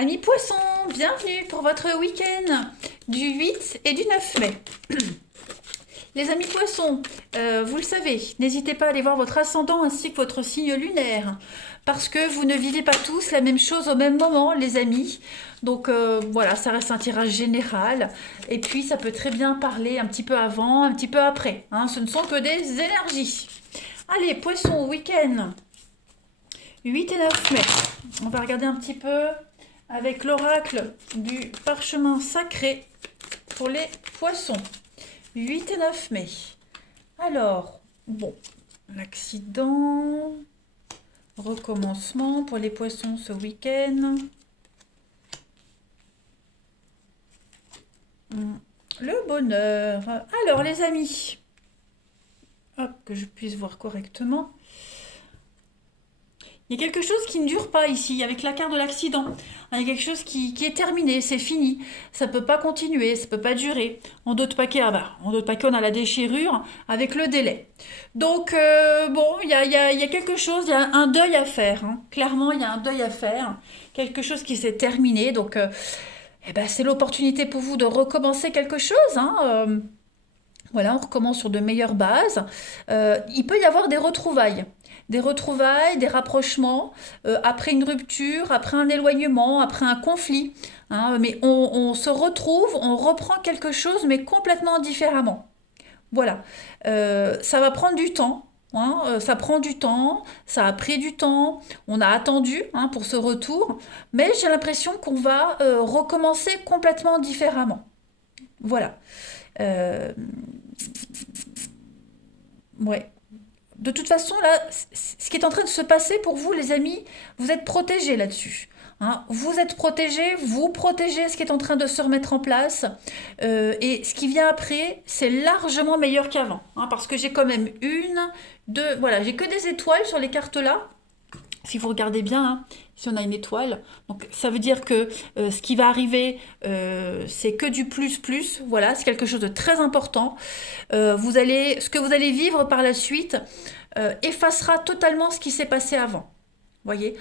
Amis poissons, bienvenue pour votre week-end du 8 et du 9 mai. Les amis poissons, vous le savez, n'hésitez pas à aller voir votre ascendant ainsi que votre signe lunaire, parce que vous ne vivez pas tous la même chose au même moment, les amis. Donc voilà, ça reste un tirage général, et puis ça peut très bien parler un petit peu avant, un petit peu après, hein. Ce ne sont que des énergies. Allez, poissons, week-end 8 et 9 mai. On va regarder un petit peu avec l'oracle du parchemin sacré pour les poissons. 8 et 9 mai. Alors, bon, l'accident, recommencement pour les poissons ce week-end. Le bonheur. Alors, les amis, hop, que je puisse voir correctement. Il y a quelque chose qui ne dure pas ici, avec la carte de l'accident. Il y a quelque chose qui est terminé, c'est fini. Ça ne peut pas continuer, ça ne peut pas durer. En d'autres paquets, on a la déchirure avec le délai. Donc, bon, il y a quelque chose, il y a un deuil à faire, hein. Clairement, il y a un deuil à faire. Quelque chose qui s'est terminé. Donc, eh ben, c'est l'opportunité pour vous de recommencer quelque chose, hein. Voilà, on recommence sur de meilleures bases. Il peut y avoir des retrouvailles. Des retrouvailles, des rapprochements, après une rupture, après un éloignement, après un conflit, hein. Mais on se retrouve, on reprend quelque chose, mais complètement différemment. Voilà. Ça va prendre du temps, hein, ça prend du temps, ça a pris du temps, on a attendu, hein, pour ce retour, mais j'ai l'impression qu'on va recommencer complètement différemment. Voilà. Euh, ouais. De toute façon, là, ce qui est en train de se passer pour vous, les amis, vous êtes protégés là-dessus, hein. Vous êtes protégés, vous protégez ce qui est en train de se remettre en place. Et ce qui vient après, c'est largement meilleur qu'avant, hein, parce que j'ai quand même une, deux, voilà, j'ai que des étoiles sur les cartes là. Si vous regardez bien, hein, si on a une étoile, donc ça veut dire que ce qui va arriver, c'est que du plus plus. Voilà, c'est quelque chose de très important. Ce que vous allez vivre par la suite effacera totalement ce qui s'est passé avant. Voyez.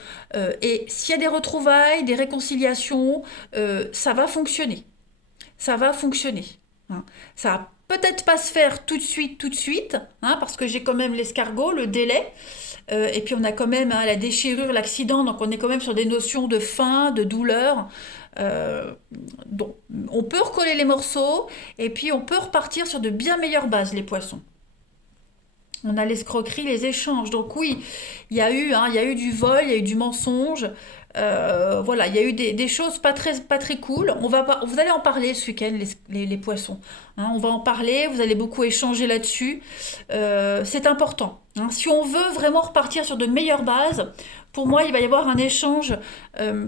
Et s'il y a des retrouvailles, des réconciliations, ça va fonctionner. Ça va fonctionner, hein. Ça va peut-être pas se faire tout de suite, hein, parce que j'ai quand même l'escargot, le délai. Et puis on a quand même, hein, la déchirure, l'accident, donc on est quand même sur des notions de faim, de douleur. Euh, donc on peut recoller les morceaux et puis on peut repartir sur de bien meilleures bases, les poissons. On a l'escroquerie, les échanges. Donc oui, il y a eu, hein, il y a eu du vol, il y a eu du mensonge. Voilà, il y a eu des choses pas très cool. Vous allez en parler ce week-end, les poissons, hein. On va en parler, vous allez beaucoup échanger là-dessus. C'est important, hein. Si on veut vraiment repartir sur de meilleures bases, pour moi, il va y avoir euh,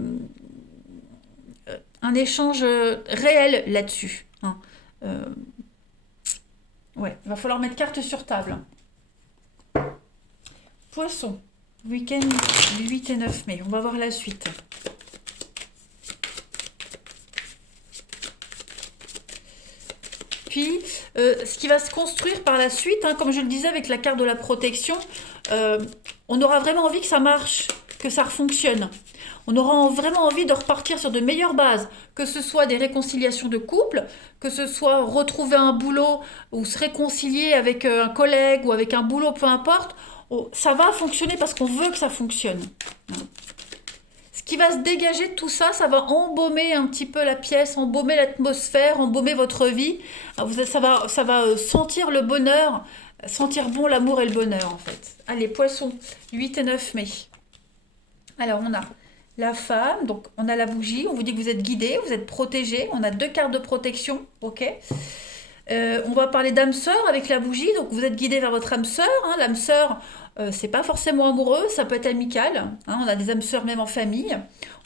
un échange réel là-dessus, hein. Euh, ouais, il va falloir mettre carte sur table. Poisson, week-end du 8 et 9 mai. On va voir la suite. Puis, ce qui va se construire par la suite, hein, comme je le disais avec la carte de la protection, euh, on aura vraiment envie que ça marche, que ça fonctionne. On aura vraiment envie de repartir sur de meilleures bases, que ce soit des réconciliations de couple, que ce soit retrouver un boulot ou se réconcilier avec un collègue ou avec un boulot, peu importe. Oh, ça va fonctionner parce qu'on veut que ça fonctionne. Ce qui va se dégager de tout ça, ça va embaumer un petit peu la pièce, embaumer l'atmosphère, embaumer votre vie. Ça va sentir le bonheur, sentir bon l'amour et le bonheur en fait. Allez, poisson, 8 et 9 mai. Alors on a la femme, donc on a la bougie, on vous dit que vous êtes guidé, vous êtes protégé, on a deux cartes de protection, ok. On va parler d'âme sœur avec la bougie, donc vous êtes guidé vers votre âme sœur, hein. L'âme sœur, c'est pas forcément amoureux, ça peut être amical, hein. On a des âmes sœurs même en famille.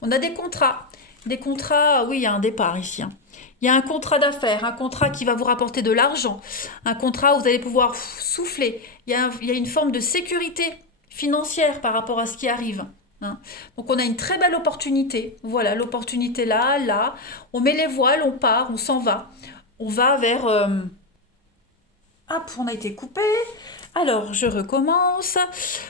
On a des contrats. Des contrats, oui, il y a un départ ici, hein. Il y a un contrat d'affaires, un contrat qui va vous rapporter de l'argent, un contrat où vous allez pouvoir souffler. Il y a une forme de sécurité financière par rapport à ce qui arrive, hein. Donc on a une très belle opportunité. Voilà, l'opportunité là, là. On met les voiles, on part, on s'en va. On va vers... Hop, on a été coupé. Alors, je recommence.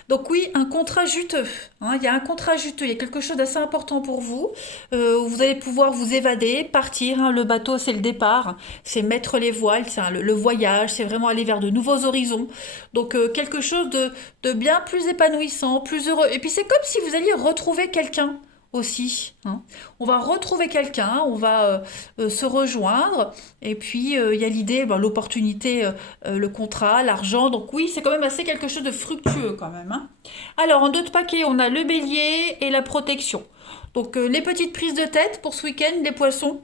Donc oui, un contrat juteux, hein. Il y a un contrat juteux, il y a quelque chose d'assez important pour vous. Vous allez pouvoir vous évader, partir, hein. Le bateau, c'est le départ, c'est mettre les voiles, c'est le voyage, c'est vraiment aller vers de nouveaux horizons. Donc quelque chose de bien plus épanouissant, plus heureux. Et puis c'est comme si vous alliez retrouver quelqu'un aussi, hein. On va retrouver quelqu'un, on va se rejoindre. Et puis il y a l'idée, ben, l'opportunité, le contrat, l'argent. Donc oui, c'est quand même assez quelque chose de fructueux quand même, hein. Alors en d'autres paquets, on a le bélier et la protection. Donc les petites prises de tête pour ce week-end, les poissons.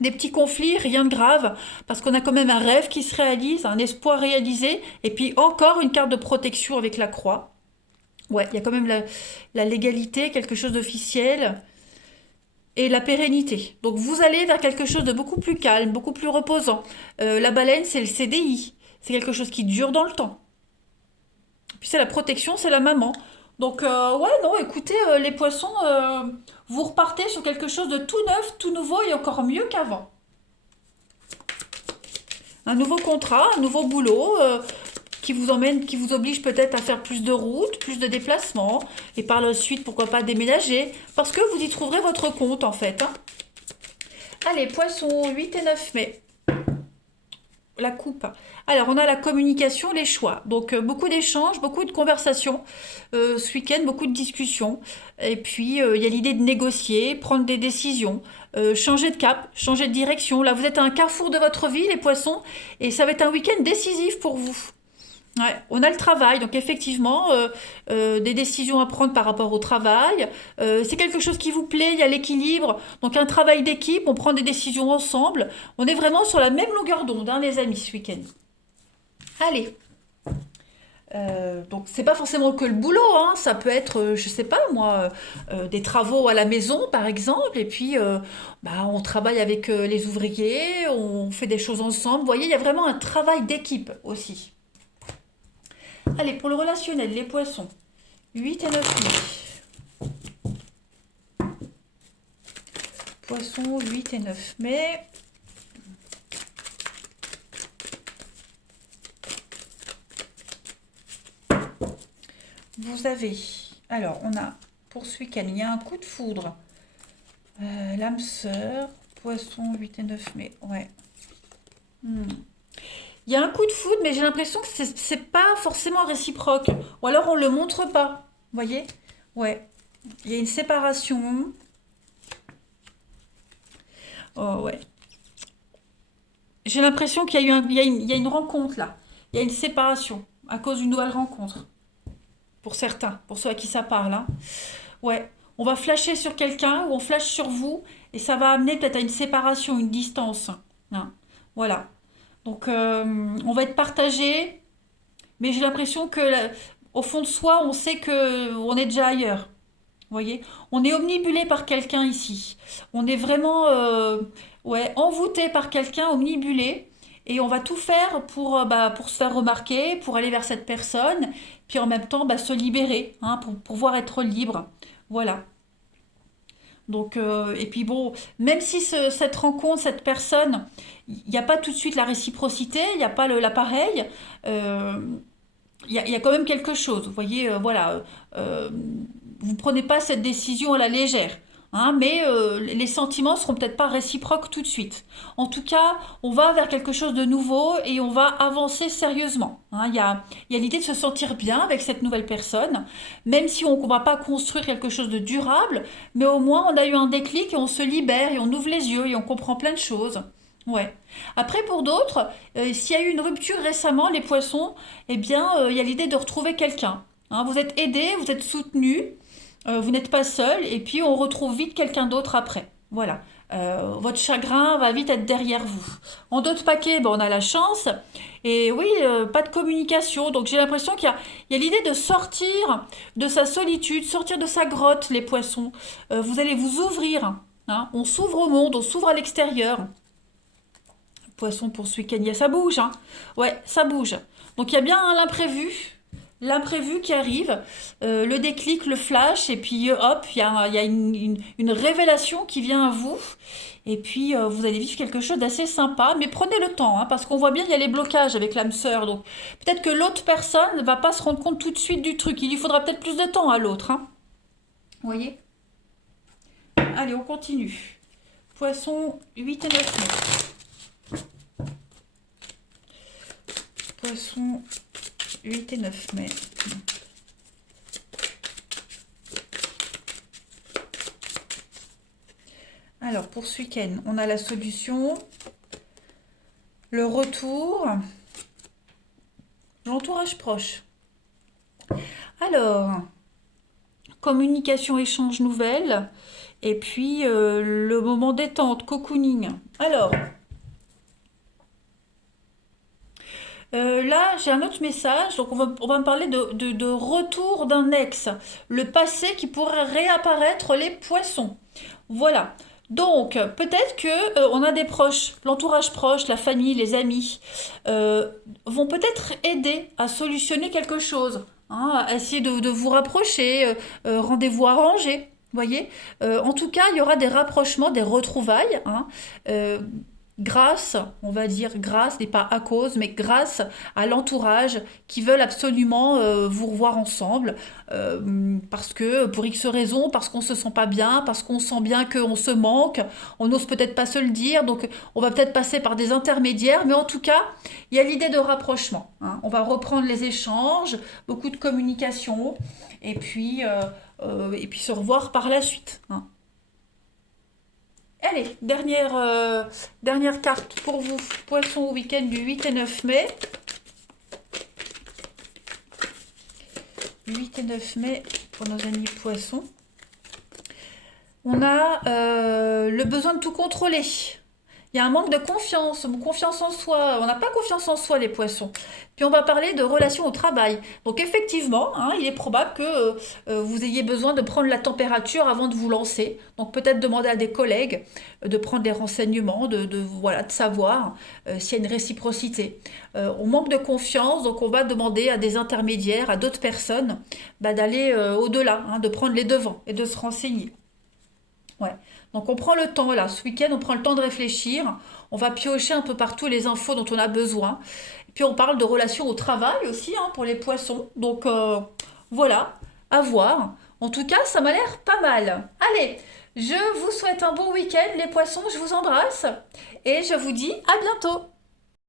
Des petits conflits, rien de grave, parce qu'on a quand même un rêve qui se réalise, un espoir réalisé, et puis encore une carte de protection avec la croix. Ouais, il y a quand même la légalité, quelque chose d'officiel, et la pérennité. Donc vous allez vers quelque chose de beaucoup plus calme, beaucoup plus reposant. La baleine, c'est le CDI. C'est quelque chose qui dure dans le temps. Puis c'est la protection, c'est la maman. Donc ouais, non, écoutez, les poissons, vous repartez sur quelque chose de tout neuf, tout nouveau et encore mieux qu'avant. Un nouveau contrat, un nouveau boulot qui vous emmène, qui vous oblige peut-être à faire plus de routes, plus de déplacements, et par la suite, pourquoi pas déménager, parce que vous y trouverez votre compte en fait, hein. Allez, poisson 8 et 9 mai. La coupe. Alors, on a la communication, les choix. Donc, beaucoup d'échanges, beaucoup de conversations. Ce week-end, beaucoup de discussions. Et puis, il y a l'idée de négocier, prendre des décisions, changer de cap, changer de direction. Là, vous êtes à un carrefour de votre vie, les poissons, et ça va être un week-end décisif pour vous. Ouais, on a le travail, donc effectivement, des décisions à prendre par rapport au travail. C'est quelque chose qui vous plaît, il y a l'équilibre. Donc un travail d'équipe, on prend des décisions ensemble. On est vraiment sur la même longueur d'onde, hein, les amis, ce week-end. Allez, donc c'est pas forcément que le boulot, hein, ça peut être, je sais pas moi, des travaux à la maison par exemple, et puis bah, on travaille avec les ouvriers, on fait des choses ensemble. Vous voyez, il y a vraiment un travail d'équipe aussi. Allez, pour le relationnel, les poissons. 8 et 9 mai. Poissons, 8 et 9 mai. Vous avez... Alors, on a, pour ce week-end, il y a un coup de foudre. L'âme sœur, poisson, 8 et 9 mai. Ouais. Hmm. Il y a un coup de foudre, mais j'ai l'impression que c'est pas forcément réciproque. Ou alors on le montre pas. Vous voyez? Ouais. Il y a une séparation. Oh ouais. J'ai l'impression qu'il y a eu il y a une rencontre là. Il y a une séparation à cause d'une nouvelle rencontre. Pour certains, pour ceux à qui ça parle, hein. Ouais. On va flasher sur quelqu'un ou on flash sur vous et ça va amener peut-être à une séparation, une distance, hein. Voilà. Donc on va être partagé, mais j'ai l'impression que au fond de soi, on sait que on est déjà ailleurs. Vous voyez, on est omnibulé par quelqu'un ici. On est vraiment ouais, envoûté par quelqu'un, omnibulé. Et on va tout faire pour, bah, pour se faire remarquer, pour aller vers cette personne, puis en même temps bah, se libérer, hein, pour pouvoir être libre. Voilà. Donc, et puis bon, même si cette rencontre, cette personne, il n'y a pas tout de suite la réciprocité, il n'y a pas l'appareil, euh, il y a quand même quelque chose. Vous voyez, voilà, euh, vous ne prenez pas cette décision à la légère, hein, mais les sentiments seront peut-être pas réciproques tout de suite. En tout cas, on va vers quelque chose de nouveau et on va avancer sérieusement, hein. Il y a l'idée de se sentir bien avec cette nouvelle personne, même si on ne va pas construire quelque chose de durable, mais au moins on a eu un déclic et on se libère et on ouvre les yeux et on comprend plein de choses. Ouais. Après, pour d'autres, s'il y a eu une rupture récemment, les poissons, eh bien, il y a l'idée de retrouver quelqu'un, hein. Vous êtes aidé, vous êtes soutenu, vous n'êtes pas seul, et puis on retrouve vite quelqu'un d'autre après. Voilà. Votre chagrin va vite être derrière vous. En d'autres paquets, ben, on a la chance. Et oui, pas de communication. Donc j'ai l'impression qu'il y a l'idée de sortir de sa solitude, sortir de sa grotte, les poissons. Vous allez vous ouvrir, hein. On s'ouvre au monde, on s'ouvre à l'extérieur. Poisson pour ce week-end, ça bouge, hein. Ouais, ça bouge. Donc il y a bien l'imprévu, l'imprévu qui arrive, le déclic, le flash, et puis hop, il y a une révélation qui vient à vous, et puis vous allez vivre quelque chose d'assez sympa, mais prenez le temps, hein, parce qu'on voit bien il y a les blocages avec l'âme sœur, donc peut-être que l'autre personne ne va pas se rendre compte tout de suite du truc, il lui faudra peut-être plus de temps à l'autre, hein. Vous voyez? Allez, on continue. Poisson 8 et 9 mai. Poisson 8 et 9 mai. Alors, pour ce week-end, on a la solution, le retour, l'entourage proche. Alors, communication, échange, nouvelles, et puis le moment détente, cocooning. Alors, là, j'ai un autre message, donc on va me parler de retour d'un ex, le passé qui pourrait réapparaître, les poissons. Voilà. Donc, peut-être que on a des proches, l'entourage proche, la famille, les amis, vont peut-être aider à solutionner quelque chose, hein, à essayer de vous rapprocher, rendez-vous arrangé. Voyez. En tout cas, il y aura des rapprochements, des retrouvailles, hein, euh, grâce, on va dire grâce, et pas à cause, mais grâce à l'entourage qui veulent absolument vous revoir ensemble, parce que pour X raisons, parce qu'on se sent pas bien, parce qu'on sent bien qu'on se manque, on n'ose peut-être pas se le dire, donc on va peut-être passer par des intermédiaires, mais en tout cas, il y a l'idée de rapprochement, hein. On va reprendre les échanges, beaucoup de communication, et puis se revoir par la suite, hein. Allez, dernière carte pour vous. Poisson au week-end du 8 et 9 mai. 8 et 9 mai pour nos amis poissons. On a le besoin de tout contrôler. Il y a un manque de confiance en soi. On n'a pas confiance en soi, les poissons. Puis on va parler de relations au travail. Donc effectivement, hein, il est probable que vous ayez besoin de prendre la température avant de vous lancer. Donc peut-être demander à des collègues de prendre des renseignements, voilà, de savoir s'il y a une réciprocité. On manque de confiance, donc on va demander à des intermédiaires, à d'autres personnes, bah, d'aller au-delà, hein, de prendre les devants et de se renseigner. Ouais. Donc on prend le temps là, ce week-end, on prend le temps de réfléchir. On va piocher un peu partout les infos dont on a besoin. Et puis on parle de relations au travail aussi, hein, pour les poissons. Donc voilà, à voir. En tout cas, ça m'a l'air pas mal. Allez, je vous souhaite un bon week-end les poissons, je vous embrasse et je vous dis à bientôt.